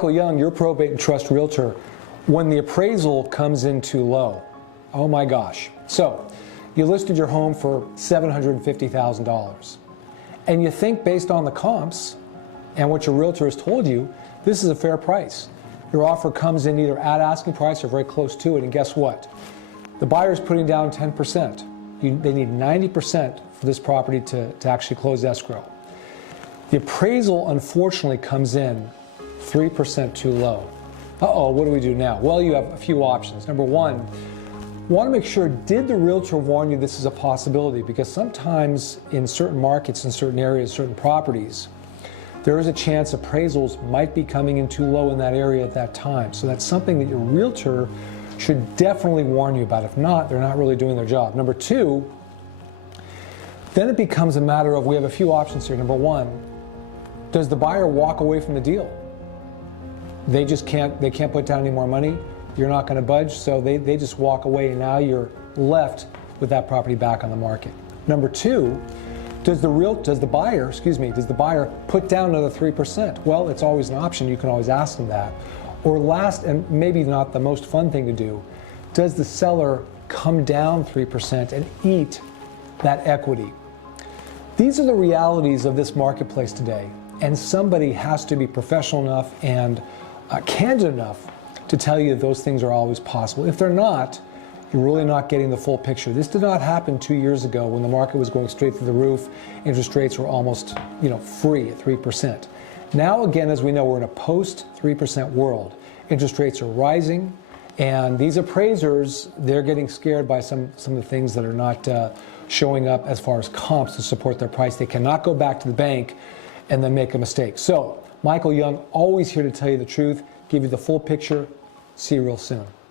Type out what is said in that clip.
Michael Young, your probate and trust realtor, when the appraisal comes in too low, oh my gosh. So you listed your home for $750,000 and you think based on the comps and what your realtor has told you, this is a fair price. Your offer comes in either at asking price or very close to it, and guess what? The buyer's putting down 10%. They need 90% for this property to actually close escrow. The appraisal, unfortunately, comes in 3% too low. Uh-oh, what do we do now? Well, you have a few options. Number one, want to make sure, did the realtor warn you this is a possibility? Because sometimes in certain markets, in certain areas, certain properties, there is a chance appraisals might be coming in too low in that area at that time. So that's something that your realtor should definitely warn you about. If not, they're not really doing their job. Number two, then it becomes a matter of, we have a few options here. Number one, does the buyer walk away from the deal? They can't put down any more money. You're not going to budge, so they just walk away, and now you're left with that property back on the market. Number two, does the buyer put down another 3%? Well, it's always an option. You can always ask them that. Or last, and maybe not the most fun thing to do, does the seller come down 3% and eat that equity? These are the realities of this marketplace today, and somebody has to be professional enough and candid enough to tell you that those things are always possible. If they're not, you're really not getting the full picture. This did not happen 2 years ago when the market was going straight through the roof. Interest rates were almost, free at 3%. Now, again, as we know, we're in a post 3% world. Interest rates are rising, and these appraisers, they're getting scared by some of the things that are not showing up as far as comps to support their price. They cannot go back to the bank and then make a mistake. So, Michael Young, always here to tell you the truth, give you the full picture. See you real soon.